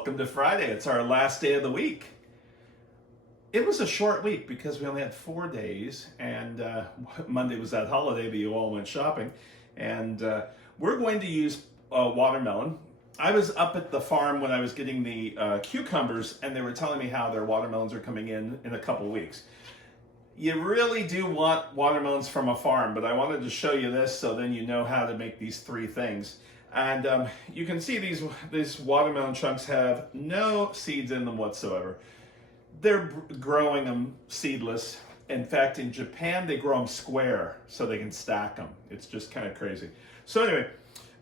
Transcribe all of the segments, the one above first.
Welcome to Friday. It's our last day of the week. It was a short week because we only had 4 days, and Monday was that holiday that you all went shopping. And we're going to use watermelon. I was up at the farm when I was getting the cucumbers, and they were telling me how their watermelons are coming in a couple weeks. You really do want watermelons from a farm, but I wanted to show you this so then you know how to make these 3 things. And you can see these watermelon chunks have no seeds in them whatsoever. They're growing them seedless. In fact, in Japan, they grow them square so they can stack them. It's just kind of crazy. So anyway,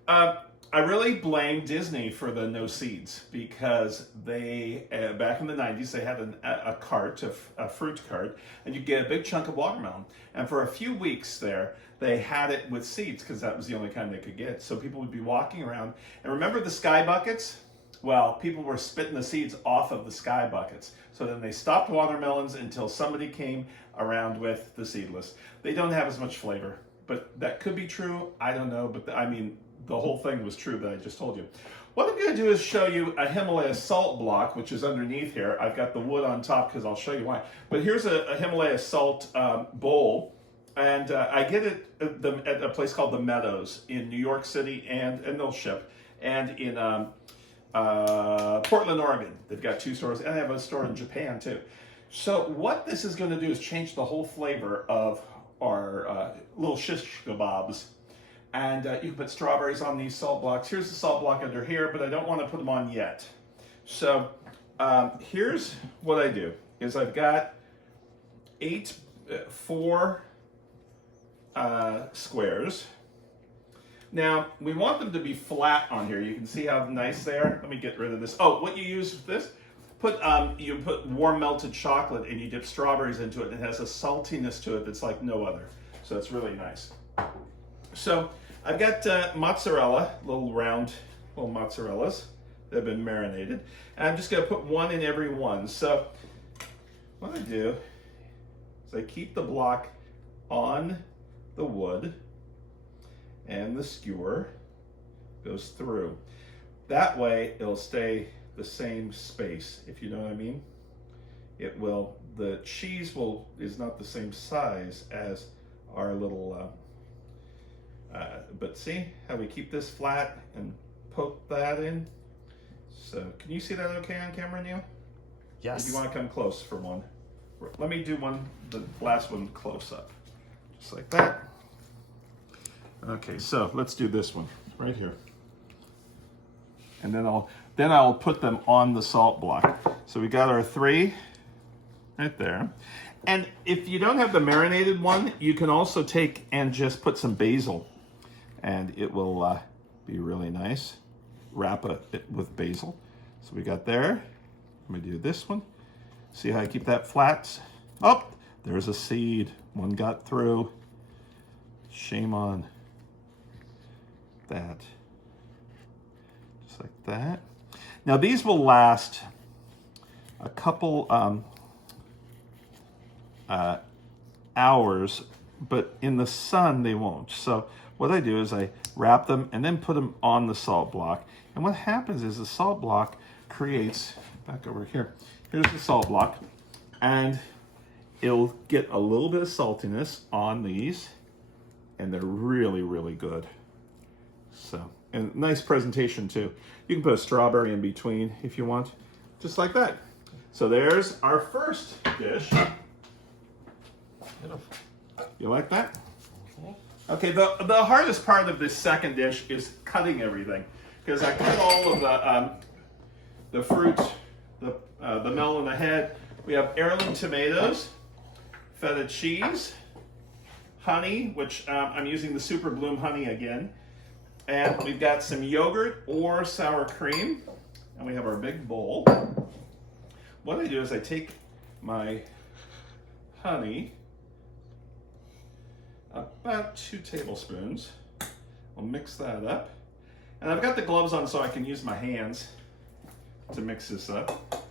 I really blame Disney for the no seeds because they, back in the 90s, they had a cart, a fruit cart, and you get a big chunk of watermelon. And for a few weeks there, they had it with seeds because that was the only kind they could get. So people would be walking around. And remember the sky buckets? Well, people were spitting the seeds off of the sky buckets. So then they stopped watermelons until somebody came around with the seedless. They don't have as much flavor, but that could be true. I don't know, but I mean, the whole thing was true that I just told you. What I'm going to do is show you a Himalaya salt block, which is underneath here. I've got the wood on top because I'll show you why. But here's a Himalaya salt bowl. And I get it at a place called The Meadows in New York City, and they'll ship. And in Portland, Oregon, they've got 2 stores, and they have a store in Japan too. So what this is going to do is change the whole flavor of our little shish kebabs. And you can put strawberries on these salt blocks. Here's the salt block under here, but I don't want to put them on yet. So here's what I do, is I've got 4 squares. Now, we want them to be flat on here. You can see how nice they are. Let me get rid of this. Oh, what you use with this, you put warm melted chocolate and you dip strawberries into it, and it has a saltiness to it that's like no other. So it's really nice. So I've got mozzarella, little round little mozzarellas that have been marinated. And I'm just going to put 1 in every one. So what I do is I keep the block on the wood, and the skewer goes through. That way it'll stay the same space, if you know what I mean. It will, the cheese is not the same size as our little, but see how we keep this flat and poke that in? So can you see that okay on camera, Neil? Yes. Or do you want to come close for one? Let me do the last one close up. Just like that. Okay, so let's do this one right here. And then I'll put them on the salt block. So we got our 3 right there. And if you don't have the marinated one, you can also take and just put some basil, and it will be really nice. Wrap it with basil. So we got there. Let me do this one. See how I keep that flat? Oh, there's a seed. One got through. Shame on that. Just like that. Now these will last a couple hours, but in the sun they won't. So what I do is I wrap them and then put them on the salt block. And what happens is the salt block creates, back over here, here's the salt block, and it'll get a little bit of saltiness on these, and they're really, really good. So, and nice presentation too. You can put a strawberry in between if you want, just like that. So there's our first dish. You like that? Okay, the hardest part of this second dish is cutting everything, because I cut all of the fruit, the melon ahead. We have heirloom tomatoes, feta cheese, honey, which I'm using the Super Bloom honey again. And we've got some yogurt or sour cream. And we have our big bowl. What I do is I take my honey, about 2 tablespoons. I'll mix that up. And I've got the gloves on so I can use my hands to mix this up.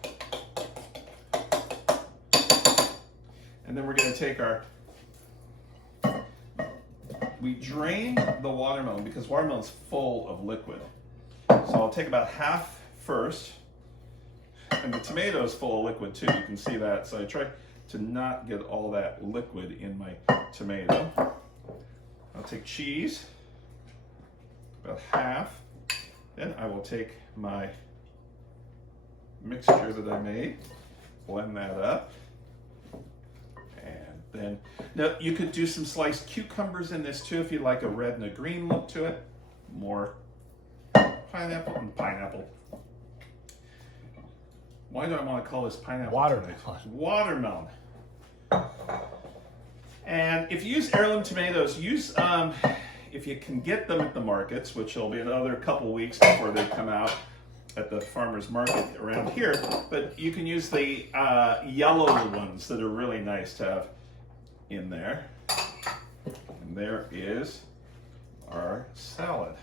And then we're going to take we drain the watermelon because watermelon's full of liquid. So I'll take about half first, And the tomato is full of liquid too, you can see that. So I try to not get all that liquid in my tomato. I'll take cheese, about half. Then I will take my mixture that I made, blend that up. And then, now you could do some sliced cucumbers in this too if you like a red and a green look to it. More pineapple and pineapple. Why do I want to call this pineapple? Watermelon. Watermelon. And if you use heirloom tomatoes, use, if you can get them at the markets, which will be another couple weeks before they come out at the farmer's market around here, but you can use the yellow ones that are really nice to have in there. And there is our salad.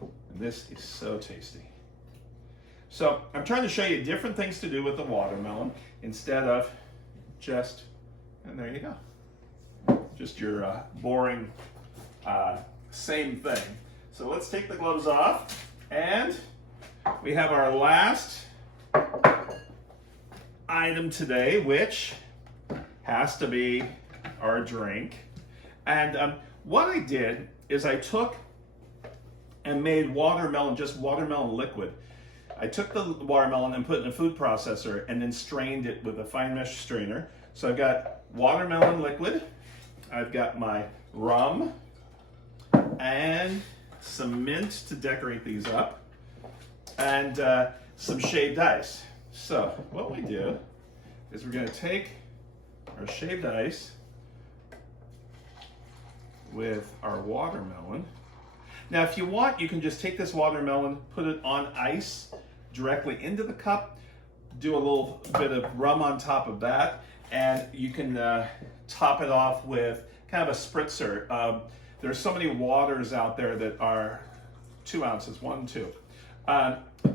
And this is so tasty. So I'm trying to show you different things to do with the watermelon instead of just, and there you go, just your boring same thing. So let's take the gloves off, and we have our last item today, which has to be our drink. And what I did is I took and made watermelon, just watermelon liquid. I took the watermelon and put it in a food processor and then strained it with a fine mesh strainer. So I've got watermelon liquid, I've got my rum, and some mint to decorate these up, and some shaved ice. So what we do is we're going to take our shaved ice with our watermelon. Now if you want, you can just take this watermelon, put it on ice directly into the cup, do a little bit of rum on top of that, and you can top it off with kind of a spritzer. There's so many waters out there that are 2 ounces, 1, 2.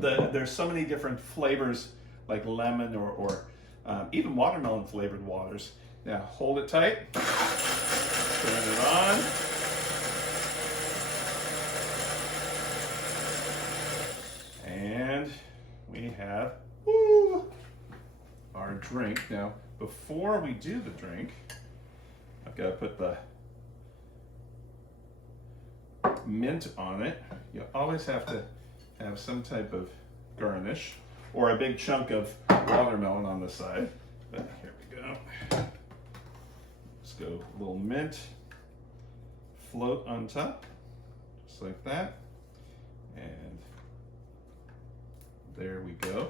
There's so many different flavors like lemon or even watermelon flavored waters. Now hold it tight, turn it on. And we have our drink. Now, before we do the drink, I've got to put the mint on it. You always have to have some type of garnish or a big chunk of watermelon on the side. But here we go. Let's go a little mint float on top, just like that. And there we go.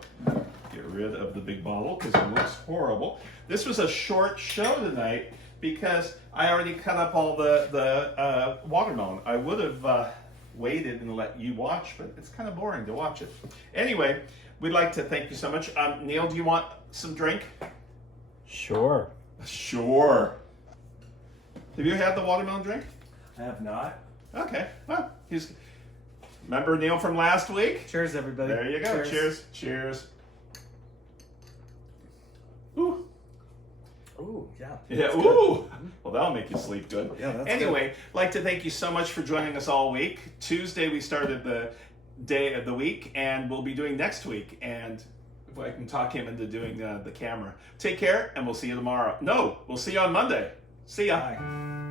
Get rid of the big bottle because it looks horrible. This was a short show tonight because I already cut up all the watermelon. I would have waited and let you watch, but it's kind of boring to watch it. Anyway, we'd like to thank you so much. Neil, do you want some drink? Sure. Sure. Have you had the watermelon drink? I have not. Okay. Well, remember Neil from last week? Cheers, everybody. There you go. Cheers. Cheers. Cheers. Ooh. Ooh, yeah. Yeah, ooh. Well, that'll make you sleep good. Yeah, that's anyway, like to thank you so much for joining us all week. Tuesday we started the day of the week, and we'll be doing next week. And if I can talk him into doing the camera. Take care, and we'll see you tomorrow. No, we'll see you on Monday. See ya. Bye.